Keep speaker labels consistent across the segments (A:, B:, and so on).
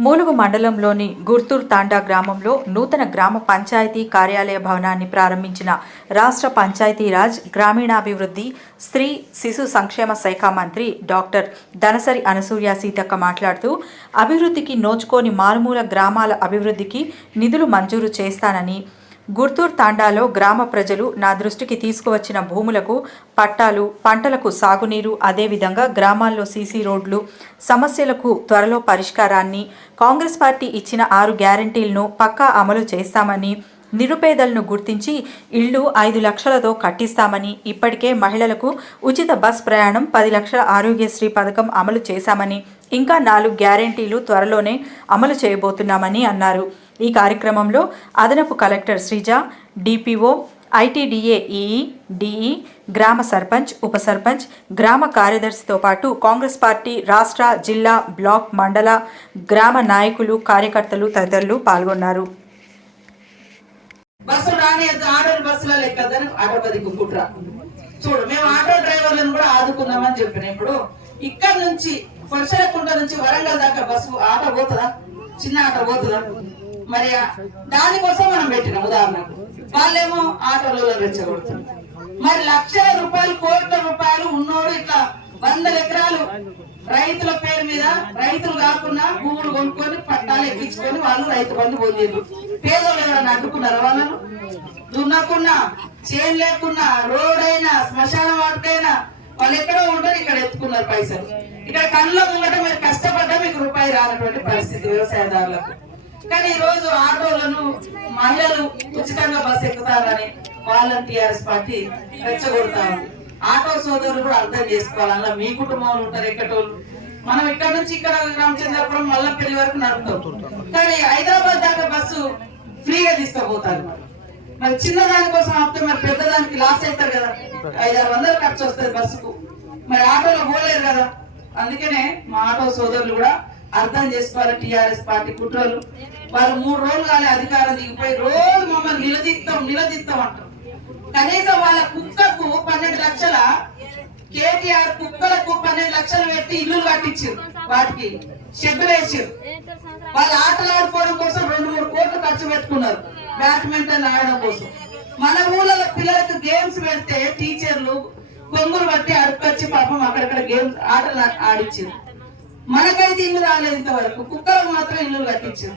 A: మూలుగు మండలంలోని గుర్తూర్ తాండా గ్రామంలో నూతన గ్రామ పంచాయతీ కార్యాలయ భవనాన్ని ప్రారంభించిన రాష్ట్ర పంచాయతీరాజ్ గ్రామీణాభివృద్ధి స్త్రీ శిశు సంక్షేమ శాఖ మంత్రి డాక్టర్ ధనసరి అనసూయ సీతక్క మాట్లాడుతూ అభివృద్ధికి నోచుకోని మారుమూల గ్రామాల అభివృద్ధికి నిధులు మంజూరు చేస్తానని గుర్తూర్ తాండాలో గ్రామ ప్రజలు నా దృష్టికి తీసుకువచ్చిన భూములకు పట్టాలు పంటలకు సాగునీరు అదేవిధంగా గ్రామాల్లో సీసీ రోడ్లు సమస్యలకు త్వరలో పరిష్కారాన్ని కాంగ్రెస్ పార్టీ ఇచ్చిన ఆరు గ్యారంటీలను పక్కా అమలు చేస్తామని నిరుపేదలను గుర్తించి ఇళ్ళు ఐదు లక్షలతో కట్టిస్తామని ఇప్పటికే మహిళలకు ఉచిత బస్ ప్రయాణం పది లక్షల ఆరోగ్యశ్రీ పథకం అమలు చేశామని ఇంకా నాలుగు గ్యారంటీలు త్వరలోనే అమలు చేయబోతున్నామని అన్నారు. ఈ కార్యక్రమంలో అదనపు collector Sreeja DPO ITDA EE DE గ్రామ సర్పంచ్ ఉప సర్పంచ్ గ్రామ కార్యదర్శితో పాటు కాంగ్రెస్ పార్టీ రాష్ట్ర జిల్లా బ్లాక్ మండల గ్రామ నాయకులు కార్యకర్తలు తదితరులు పాల్గొన్నారు.
B: బస్సు రాని ఆటో బస్సులో లెక్కదని ఆటో బదికి కుట్ర చూడు మేము ఆటో డ్రైవర్లను కూడా ఆదుకున్నామని చెప్పిన. ఇప్పుడు ఇక్కడ నుంచి కొనసలకుంట నుంచి వరంగల్ దాకా బస్సు ఆటో పోతుందా? చిన్న ఆటో పోతుందా? మరి దానికోసం మనం పెట్టినాం ఉదాహరణకు. వాళ్ళేమో ఆటోలలో రెచ్చగొడుతున్నారు. మరి లక్షల రూపాయలు కోట్ల రూపాయలు ఉన్నోడు ఇట్లా వందల ఎకరాలు రైతుల పేరు మీద రైతులు కాకుండా భూములు కొనుక్కొని పట్టాలు ఎక్కించుకొని వాళ్ళు రైతు బంధు పొందిండ్రు. పేదోళ్ళు ఎవరైనా అడ్డుకున్నారా వాళ్ళను? దున్నకున్నా చేను లేకున్నా రోడ్ అయినా శ్మశాన వాటికైనా వాళ్ళు ఎక్కడో ఉంటారు ఇక్కడ ఎత్తుకున్నారు పైసలు. ఇక్కడ కళ్ళలో ముంగట మీరు కష్టపడ్డా మీకు రూపాయి రానటువంటి పరిస్థితి వ్యవసాయదారులకు. కానీ ఈ రోజు ఆటోలను మహిళలు ఉచితంగా బస్సు ఎక్కుతారని వాళ్ళని పార్టీ రెచ్చగొడతా ఉంది. ఆటో సోదరులు కూడా అర్థం చేసుకోవాలి. అలా మీ కుటుంబంలో ఉంటారు ఎక్కటోళ్ళు. మనం ఇక్కడ నుంచి ఇక్కడ రామచంద్రపురం మల్లపల్లి వరకు నడుపుతాం. కానీ హైదరాబాద్ దాకా బస్సు ఫ్రీగా తీసుకుపోతారు. మరి. చిన్నదాని కోసం ఆపితే మరి పెద్దదానికి లాస్ అవుతారు కదా. ఐదారు వందలు ఖర్చు వస్తుంది బస్సుకు మరి ఆటోలో పోలేరు కదా. అందుకనే మా ఆటో సోదరులు కూడా అర్థం చేసుకోవాలి టిఆర్ఎస్ పార్టీ కుట్రలు. వాళ్ళు మూడు రోజులు కానీ అధికారం దిగిపోయి రోజు మమ్మల్ని నిలదీస్తాం నిలదీస్తాం అంటారు. కనీసం వాళ్ళ కుక్కకు పన్నెండు లక్షల కేటీఆర్ కుక్కలకు పన్నెండు లక్షలు పెట్టి ఇల్లు కట్టించారు వాటికి. షెడ్ వేసారు. వాళ్ళు ఆటలు ఆడుకోవడం కోసం రెండు మూడు కోట్లు ఖర్చు పెట్టుకున్నారు. బ్యాడ్మింటన్ ఆడడం కోసం. మన ఊళ్ళో పిల్లలకు గేమ్స్ పెడితే టీచర్లు కొంగులు బట్టి అడుకొచ్చి పాపం అక్కడక్కడ గేమ్స్ ఆటలు ఆడిచ్చారు మనకైతే ఇల్లు రాలేదు ఇంతవరకు. కుక్కలకు మాత్రం ఇల్లు కట్టించారు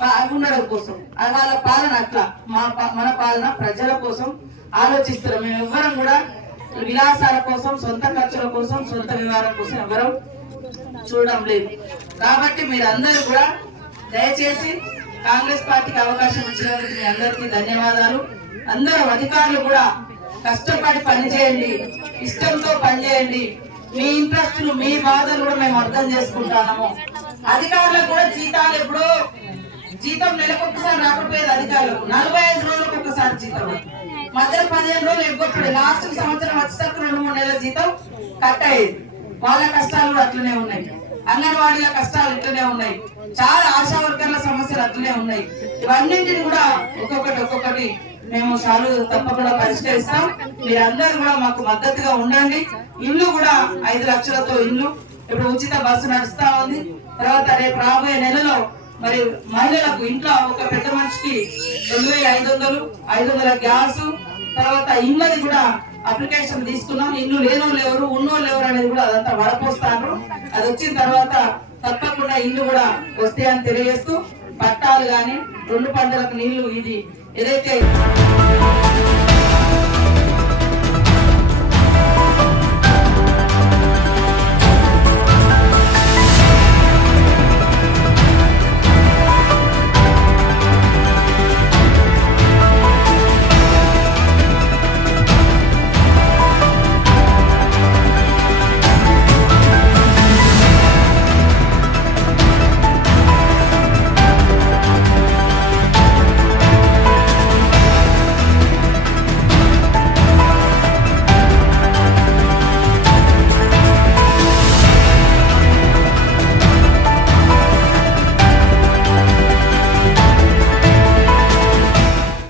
B: పా- ఉండడం కోసం. వాళ్ళ పాలన అట్లా. మా పా- మన పాలన ప్రజల కోసం ఆలోచిస్తారు మేము ఎవ్వరం కూడా విలాసాల కోసం సొంత ఖర్చుల కోసం సొంత వ్యవహారం కోసం ఎవరం చూడడం లేదు. కాబట్టి మీరందరూ కూడా దయచేసి కాంగ్రెస్ పార్టీకి అవకాశం ఇచ్చినందుకు మీ అందరికీ ధన్యవాదాలు. అందరూ అధికారులు కూడా కష్టపడి పనిచేయండి ఇష్టంతో పనిచేయండి. మీ ఇంట్రెస్ట్లు మీ బాధలు కూడా మేము అర్థం చేసుకుంటాము. అధికారులకు కూడా జీతాలు ఎప్పుడో జీతం నెలకు ఒక్కసారి రాకపోయేది అధికారులకు. నలభై ఐదు రోజులకు ఒకసారి జీతం. మధ్యలో పదిహేను రోజులు ఎగ్గొట్టుడు లాస్ట్ సంవత్సరం వచ్చేసరికి రెండు మూడు నెలల జీతం కట్ అయ్యేది. వాళ్ళ కష్టాలు కూడా అట్లనే ఉన్నాయి. అంగన్వాడీల కష్టాలు ఇట్లనే ఉన్నాయి. చాలా ఆశా వర్కర్ల సమస్యలు అట్లనే ఉన్నాయి. ఇవన్నింటిని కూడా ఒక్కొక్కటి ఒక్కొక్కటి మేము సార్ తప్పకుండా పరిష్కరిస్తాం. మీరందరూ కూడా మాకు మద్దతుగా ఉండండి. ఇల్లు కూడా ఐదు లక్షలతో ఇల్లు. ఇప్పుడు ఉచిత బస్సు నడుస్తా ఉంది. తర్వాత రేపు రాబోయే నెలలో మరి మహిళలకు ఇంట్లో ఒక పెద్ద మనిషికి రెండు వేల ఐదు వందలు ఐదు వందల గ్యాస్ తర్వాత ఇళ్ళది కూడా అప్లికేషన్ తీసుకున్నాం. ఇల్లు లేనోళ్ళు ఎవరు ఉన్నోళ్ళు ఎవరు అనేది కూడా అదంతా వరకు వచ్చిన తర్వాత తప్పకుండా ఇల్లు కూడా వస్తాయని తెలియజేస్తూ పట్టాలు గాని రెండు పంటలకు నీళ్ళు ఇది. ఏదైతే